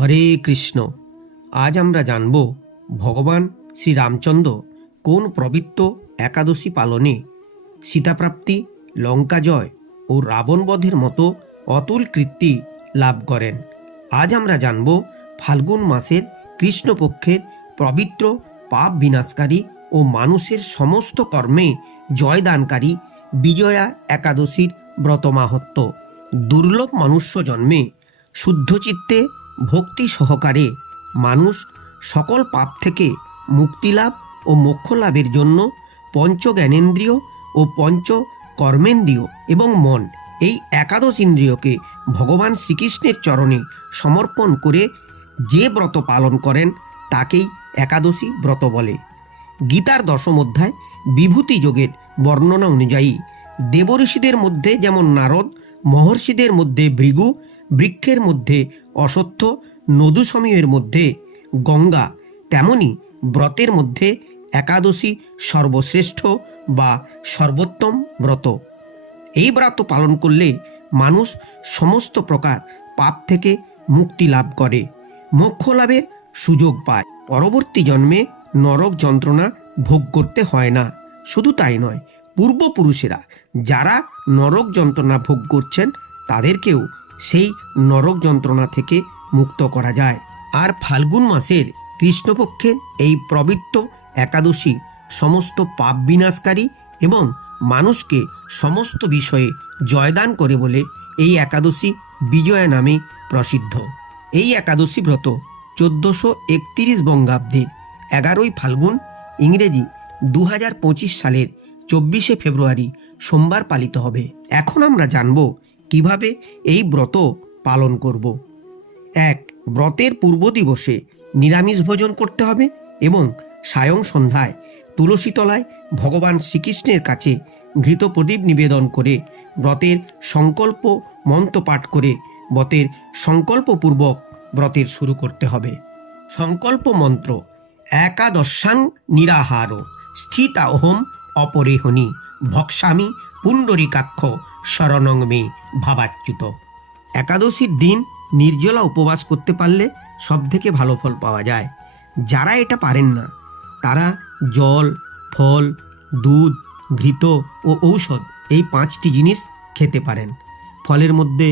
হরে কৃষ্ণ। আজ আমরা জানব ভগবান শ্রীরামচন্দ্র কোন পবিত্র একাদশী পালনে সীতাপ্রাপ্তি, লঙ্কা জয় ও রাবণবধের মতো অতুল কীর্তি লাভ করেন। আজ আমরা জানব ফাল্গুন মাসের কৃষ্ণপক্ষের পবিত্র পাপ বিনাশকারী ও মানুষের সমস্ত কর্মে জয়দানকারী বিজয়া একাদশীর ব্রত মাহাত্ম্য। দুর্লভ মনুষ্য জন্মে শুদ্ধচিত্তে ভক্তি সহকারে মানুষ সকল পাপ থেকে মুক্তিলাভ ও মোক্ষ লাভের জন্য পঞ্চ জ্ঞানেন্দ্রিয় ও পঞ্চ কর্মেন্দ্রিয় এবং মন এই একাদশ ইন্দ্রিয়কে ভগবান শ্রীকৃষ্ণের চরণে সমর্পণ করে যে ব্রত পালন করেন তাকেই একাদশী ব্রত বলে। গীতার দশম অধ্যায় বিভূতি যোগের বর্ণনা অনুযায়ী দেবঋষিদের মধ্যে যেমন নারদ, মহর্ষিদের মধ্যে ভৃগু, বৃক্ষের মধ্যে অশ্বত্থ, নদুসমীহের মধ্যে গঙ্গা, তেমনি ব্রতের মধ্যে একাদশী সর্বশ্রেষ্ঠ বা সর্বোত্তম ব্রত। এই ব্রত পালন করলে মানুষ সমস্ত প্রকার পাপ থেকে মুক্তি লাভ করে, মোক্ষ লাভের সুযোগ পায়, পরবর্তী জন্মে নরক যন্ত্রণা ভোগ করতে হয় না। শুধু তাই নয়, পূর্বপুরুষেরা যারা নরক যন্ত্রণা ভোগ করছেন তাদেরকেও সেই নরক যন্ত্রণা থেকে মুক্ত করা যায়। আর ফাল্গুন মাসের কৃষ্ণপক্ষের এই পবিত্র একাদশী সমস্ত পাপ বিনাশকারী এবং মানুষকে সমস্ত বিষয়ে জয়দান করে বলে এই একাদশী বিজয়া নামে প্রসিদ্ধ। এই একাদশী ব্রত 1431 বঙ্গাব্দের 11ই ফাল্গুন, ইংরেজি 2025 সালের 24শে ফেব্রুয়ারি সোমবার পালিত হবে। এখন আমরা জানব কিভাবে এই ব্রত পালন করব। 1. ব্রতের পূর্ব দিবসে নিরামিষ ভোজন করতে হবে এবং সায়ং সন্ধ্যায় তুলসী তলায় ভগবান শ্রীকৃষ্ণের কাছে ঘৃত প্রদীপ নিবেদন করে ব্রতের সংকল্প মন্ত্র পাঠ করে ব্রতের সংকল্পপূর্বক ব্রতের শুরু করতে হবে। সংকল্প মন্ত্র: একাদশাং নিরাহার স্থিতাহম অপরেহনি ভক্সামি পুণ্ডরীকাক্ষ শরণং মে ভাবাচ্যুত। একাদশীর দিন নির্জলা উপবাস করতে পারলে সব থেকে ভালো ফল পাওয়া যায়। যারা এটা পারেন না তারা জল, ফল, দুধ, ঘৃত ও ঔষধ এই 5টি জিনিস খেতে পারেন। ফলের মধ্যে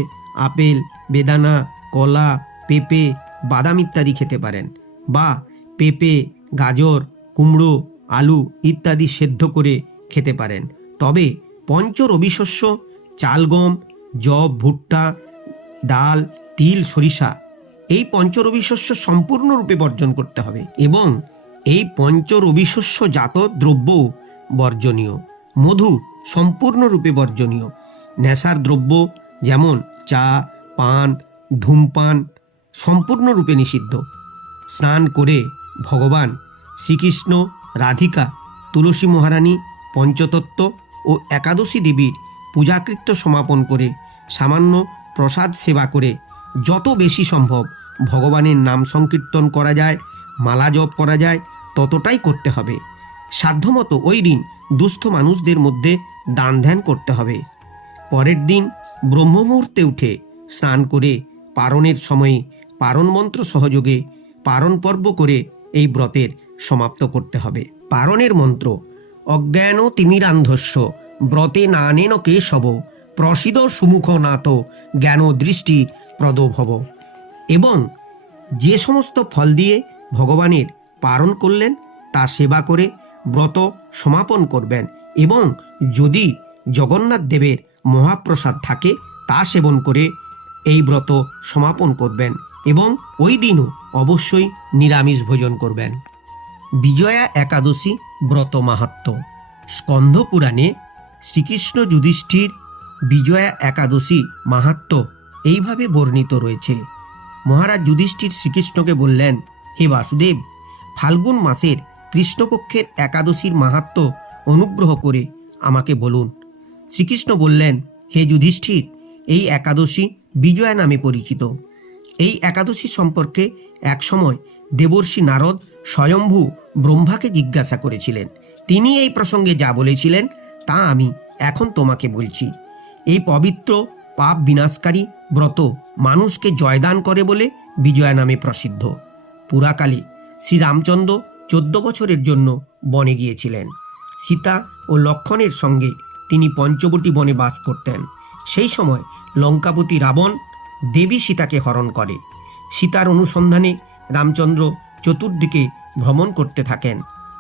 আপেল, বেদানা, কলা, পেঁপে, বাদাম ইত্যাদি খেতে পারেন, বা পেঁপে, গাজর, কুমড়ো, আলু ইত্যাদি সেদ্ধ করে খেতে পারেন। তবে পঞ্চ রবিশস্য চাল, গম, যব, ভুট্টা, ডাল, তিল, সরিষা এই পঞ্চরবিশস্য সম্পূর্ণরূপে বর্জন করতে হবে এবং এই পঞ্চরবিশস্য জাত দ্রব্য বর্জনীয়। মধু সম্পূর্ণরূপে বর্জনীয়। নেশার দ্রব্য যেমন চা, পান, ধূমপান সম্পূর্ণরূপে নিষিদ্ধ। স্নান করে ভগবান শ্রীকৃষ্ণ, রাধিকা, তুলসী মহারানী, পঞ্চতত্ত্ব ও একাদশী দেবীর পূজাকৃত্য সমাপন করে সামান্য প্রসাদ সেবা করে যত বেশি সম্ভব ভগবানের নাম সংকীর্তন করা যায়, মালা জপ করা যায় ততটাই করতে হবে। সাধ্যমতো ওই দিন দুস্থ মানুষদের মধ্যে দান ধ্যান করতে হবে। পরের দিন ব্রহ্ম মুহূর্তে উঠে স্নান করে পারণের সময়ে পারণ মন্ত্র সহযোগে পারণ পর্ব করে এই ব্রতের সমাপ্ত করতে হবে। পারণের মন্ত্র: অজ্ঞান তিমিরান্ধস্য ব্রতে নানেন কেশব প্রসিদ সুমুখ নাত জ্ঞান দৃষ্টি প্রদভব। এবং যে সমস্ত ফল দিয়ে ভগবানের পারণ করলেন তা সেবা করে ব্রত সমাপন করবেন এবং যদি জগন্নাথ দেবের মহাপ্রসাদ থাকে তা সেবন করে এই ব্রত সমাপন করবেন এবং ওই দিনও অবশ্যই নিরামিষ ভোজন করবেন। বিজয়া একাদশী ব্রত মাহাত্ম্য। স্কন্ধ পুরাণে শ্রীকৃষ্ণ যুধিষ্ঠির বিজয়া একাদশী মাহাত্ম্য এইভাবে বর্ণিত রয়েছে। মহারাজ যুধিষ্ঠির শ্রীকৃষ্ণকে বললেন, হে বাসুদেব, ফাল্গুন মাসের কৃষ্ণপক্ষের একাদশীর মাহাত্ম্য অনুগ্রহ করে আমাকে বলুন। শ্রীকৃষ্ণ বললেন, হে যুধিষ্ঠির, এই একাদশী বিজয়া নামে পরিচিত। এই একাদশী সম্পর্কে একসময় দেবর্ষি নারদ স্বয়ম্ভু ব্রহ্মাকে জিজ্ঞাসা করেছিলেন। তিনি এই প্রসঙ্গে যা বলেছিলেন তা আমি এখন তোমাকে বলছি। এই পবিত্র পাপ বিনাশকারী ব্রত মানুষকে জয়দান করে বলে বিজয়া নামে প্রসিদ্ধ। পুরাকালে শ্রীরামচন্দ্র 14 বছরের জন্য বনে গিয়েছিলেন। সীতা ও লক্ষ্মণের সঙ্গে তিনি পঞ্চবটী বনে বাস করতেন। সেই সময় লঙ্কাপতি রাবণ দেবী সীতাকে হরণ করে। সীতার অনুসন্ধানে রামচন্দ্র চতুর্দিকে ভ্রমণ করতে থাকেন।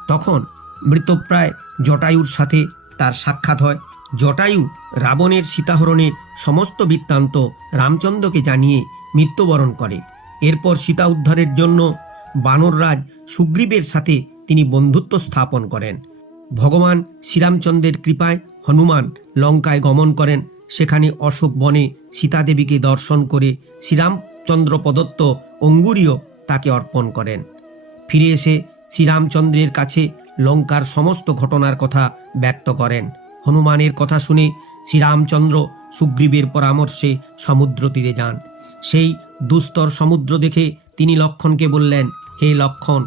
তখন মৃতপ্রায় জটায়ুর সাথে তার সাক্ষাৎ হয়। জটায়ু রাবণের সীতাহরণের সমস্ত বৃত্তান্ত রামচন্দ্রকে জানিয়ে মৃত্যুবরণ করে। এরপর সীতা উদ্ধারের জন্য বানররাজ সুগ্রীবের সাথে তিনি বন্ধুত্ব স্থাপন করেন। ভগবান শ্রীরামচন্দ্রের কৃপায় হনুমান লঙ্কায় গমন করেন। সেখানে অশোক বনে সীতাদেবীকে দর্শন করে শ্রীরামচন্দ্র প্রদত্ত অঙ্গুরীয় তাকে অর্পণ করেন। ফিরে এসে শ্রীরামচন্দ্রের কাছে লঙ্কার সমস্ত ঘটনার কথা ব্যক্ত করেন। হনুমানের কথা শুনে শ্রীরামচন্দ্র সুগ্রীবের পরামর্শে সমুদ্র তীরে যান। সেই দুস্তর সমুদ্র দেখে তিনি লক্ষ্মণকে বললেন, হে লক্ষ্মণ,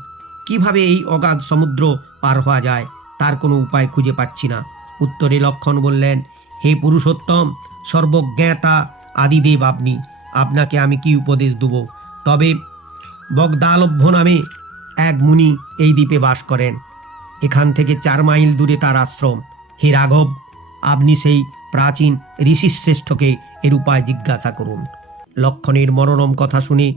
কিভাবে এই অগাধ সমুদ্র পার হওয়া যায় তার কোনো উপায় খুঁজে পাচ্ছি না। উত্তরে লক্ষ্মণ বললেন, হে পুরুষোত্তম, সর্বজ্ঞাতা আদিদেব আপনি, আপনাকে আমি কি উপদেশ দেব? তবে বগদালভ্য নামে এক মুনি এই দ্বীপে বাস করেন। এখান থেকে 4 মাইল দূরে তার আশ্রম। হে রাঘব, আপনি সেই প্রাচীন ঋষিশ্রেষ্ঠকে এর উপায় জিজ্ঞাসা করুন। লক্ষ্মণের মনোরম কথা শুনে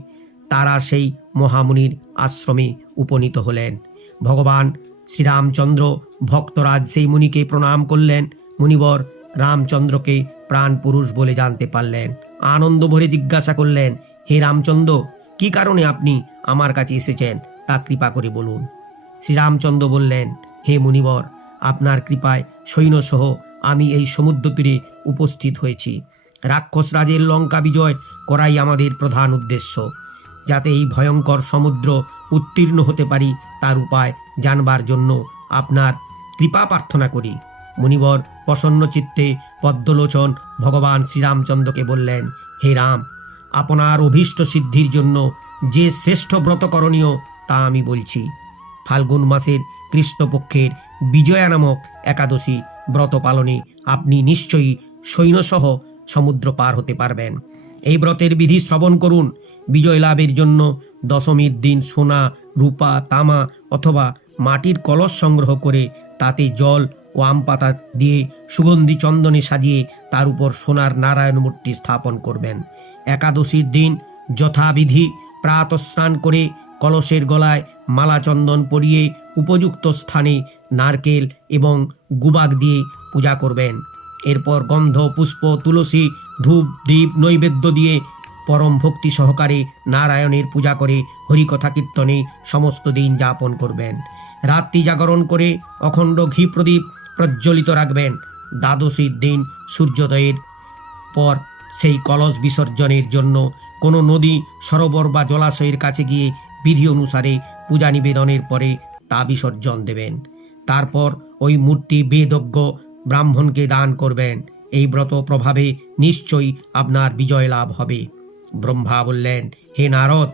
তারা সেই মহামুনির আশ্রমে উপনীত হলেন। ভগবান শ্রীরামচন্দ্র ভক্তরাজ সেই মুনিকে প্রণাম করলেন। মুনিবর রামচন্দ্রকে প্রাণ পুরুষ বলে জানতে পারলেন। আনন্দ ভরে জিজ্ঞাসা করলেন, হে রামচন্দ্র, কি কারণে আপনি আমার কাছে এসেছেন তা কৃপা করে বলুন। শ্রীরামচন্দ্র বললেন, হে মুনিবর, আপনার কৃপায় সৈন্যসহ আমি এই সমুদ্র তীরে উপস্থিত হয়েছি। রাক্ষস রাজের লঙ্কা বিজয় করাই আমাদের প্রধান উদ্দেশ্য। যাতে এই ভয়ঙ্কর সমুদ্র উত্তীর্ণ হতে পারি তার উপায় জানবার জন্য আপনার কৃপা প্রার্থনা করি। মুনিবর প্রসন্ন চিত্তে পদ্মলোচন ভগবান শ্রীরামচন্দ্রকে বললেন, হে রাম, আপনার অভীষ্ট সিদ্ধির জন্য যে শ্রেষ্ঠ ব্রত করণীয় তা আমি বলছি। ফাল্গুন মাসের কৃষ্ণপক্ষের বিজয়া নামক একাদশী ব্রত পালনে আপনি নিশ্চয়ই সৈন্যসহ সমুদ্র পার হতে পারবেন। এই ব্রতের বিধি শ্রবণ করুন। বিজয় লাভের জন্য দশমীর দিন সোনা, রূপা, তামা অথবা মাটির কলস সংগ্রহ করে তাতে জল ও আম পাতা দিয়ে সুগন্ধি চন্দনে সাজিয়ে তার উপর সোনার নারায়ণ মূর্তি স্থাপন করবেন। একাদশীর দিন যথাবিধি প্রাতঃস্নান করে কলসের গলায় মালা চন্দন পরিয়ে উপযুক্ত স্থানে নারকেল এবং গুবাক দিয়ে পূজা করবেন। এরপর গন্ধ, পুষ্প, তুলসী, ধূপ, দীপ নৈবেদ্য দিয়ে পরম ভক্তি সহকারে নারায়ণের পূজা করে হরিকথা কীর্তনে সমস্ত দিন যাপন করবেন। রাত্রি জাগরণ করে অখণ্ড ঘি প্রদীপ প্রজ্বলিত রাখবেন। দ্বাদশীর দিন সূর্যোদয়ের পর সেই কলস বিসর্জনের জন্য কোনো নদী, সরোবর বা জলাশয়ের কাছে গিয়ে বিধি অনুসারে পূজা নিবেদনের পরে তা বিসর্জন দেবেন। তারপর ওই মূর্তি বেদজ্ঞ ব্রাহ্মণকে দান করবেন। এই ব্রত প্রভাবে নিশ্চয়ই আপনার বিজয় লাভ হবে। ব্রহ্মা বললেন, হে নারদ,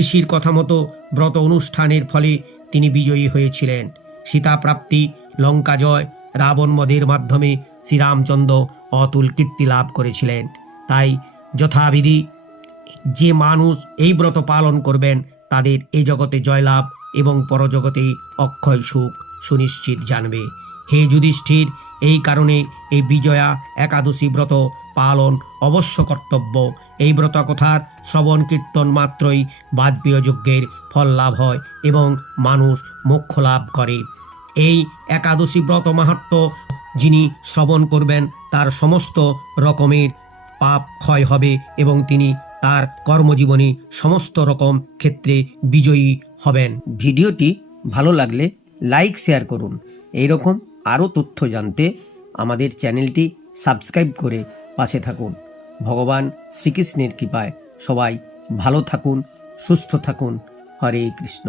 ঋষির কথা মতো ব্রত অনুষ্ঠানের ফলে তিনি বিজয়ী হয়েছিলেন। সীতা প্রাপ্তি, লঙ্কা জয়, রাবণ বধের মাধ্যমে শ্রীরামচন্দ্র অতুল কীর্তি লাভ করেছিলেন। তাই যথাবিধি যে মানুষ এই ব্রত পালন করবেন তাদের এই জগতে জয়লাভ এবং পরজগতে অক্ষয় সুখ সুনিশ্চিত জানবে। হে যুধিষ্ঠির, এই কারণে এই বিজয়া একাদশী ব্রত পালন অবশ্য কর্তব্য। এই ব্রত কথার শ্রবণ কীর্তন মাত্রই বাজপেয় যজ্ঞের ফল লাভ হয় এবং মানুষ মোক্ষ লাভ করে। এই একাদশী ব্রত মাহাত্ম্য যিনি শ্রবণ করবেন তার সমস্ত রকমের পাপ ক্ষয় হবে এবং তিনি তার কর্মজীবনে সমস্ত রকম ক্ষেত্রে বিজয়ী হবেন। ভিডিওটি ভালো লাগলে লাইক, শেয়ার করুন। এইরকম আরও তথ্য জানতে আমাদের চ্যানেলটি সাবস্ক্রাইব করে পাশে থাকুন। ভগবান শ্রীকৃষ্ণের কৃপায় সবাই ভালো থাকুন, সুস্থ থাকুন। হরে কৃষ্ণ।